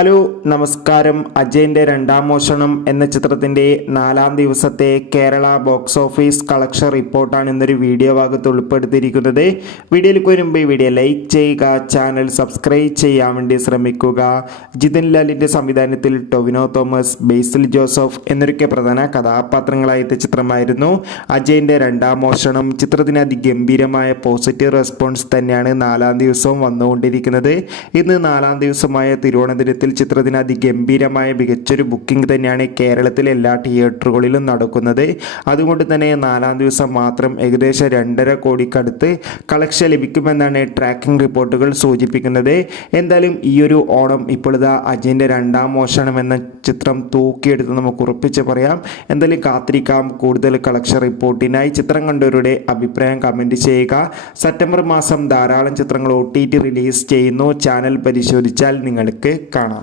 Hello നമസ്കാരം. അജയൻ്റെ രണ്ടാം മോഷണം എന്ന ചിത്രത്തിൻ്റെ 4-ാം ദിവസത്തെ കേരള ബോക്സ് ഓഫീസ് കളക്ഷൻ റിപ്പോർട്ടാണ് ഇന്നൊരു വീഡിയോ ഭാഗത്ത് ഉൾപ്പെടുത്തിയിരിക്കുന്നത്. വീഡിയോയിലേക്ക് വരുമ്പോൾ ഈ വീഡിയോ ലൈക്ക് ചെയ്യുക, ചാനൽ സബ്സ്ക്രൈബ് ചെയ്യാൻ വേണ്ടി ശ്രമിക്കുക. ജിതിൻ ലാലിൻ്റെ സംവിധാനത്തിൽ ടൊവിനോ തോമസ്, ബേസിൽ ജോസഫ് എന്നൊക്കെ പ്രധാന കഥാപാത്രങ്ങളായ ചിത്രമായിരുന്നു അജയൻ്റെ രണ്ടാം മോഷണം. ചിത്രത്തിന് അതിഗംഭീരമായ പോസിറ്റീവ് റെസ്പോൺസ് തന്നെയാണ് 4-ാം ദിവസവും വന്നുകൊണ്ടിരിക്കുന്നത്. ഇന്ന് 4-ാം ദിവസമായ തിരുവോണദിനത്തിൽ ചിത്രത്തിന് അതിഗംഭീരമായ മികച്ചൊരു ബുക്കിംഗ് തന്നെയാണ് കേരളത്തിലെ എല്ലാ തിയേറ്ററുകളിലും നടക്കുന്നത്. അതുകൊണ്ട് തന്നെ 4-ാം ദിവസം മാത്രം ഏകദേശം 2.5 കോടിക്കടുത്ത് കളക്ഷൻ ലഭിക്കുമെന്നാണ് ട്രാക്കിംഗ് റിപ്പോർട്ടുകൾ സൂചിപ്പിക്കുന്നത്. എന്തായാലും ഈ ഒരു ഓണം ഇപ്പോഴിതാ അജയൻ്റെ രണ്ടാം മോഷണം എന്ന ചിത്രം തൂക്കിയെടുത്ത് നമുക്ക് ഉറപ്പിച്ച് പറയാം. എന്തായാലും കാത്തിരിക്കാം കൂടുതൽ കളക്ഷൻ റിപ്പോർട്ടിനായി. ചിത്രം കണ്ടവരുടെ അഭിപ്രായം കമൻറ്റ് ചെയ്യുക. സെപ്റ്റംബർ മാസം ധാരാളം ചിത്രങ്ങൾ OTT റിലീസ് ചെയ്യുന്നു. ചാനൽ പരിശോധിച്ചാൽ നിങ്ങൾക്ക് കാണാം.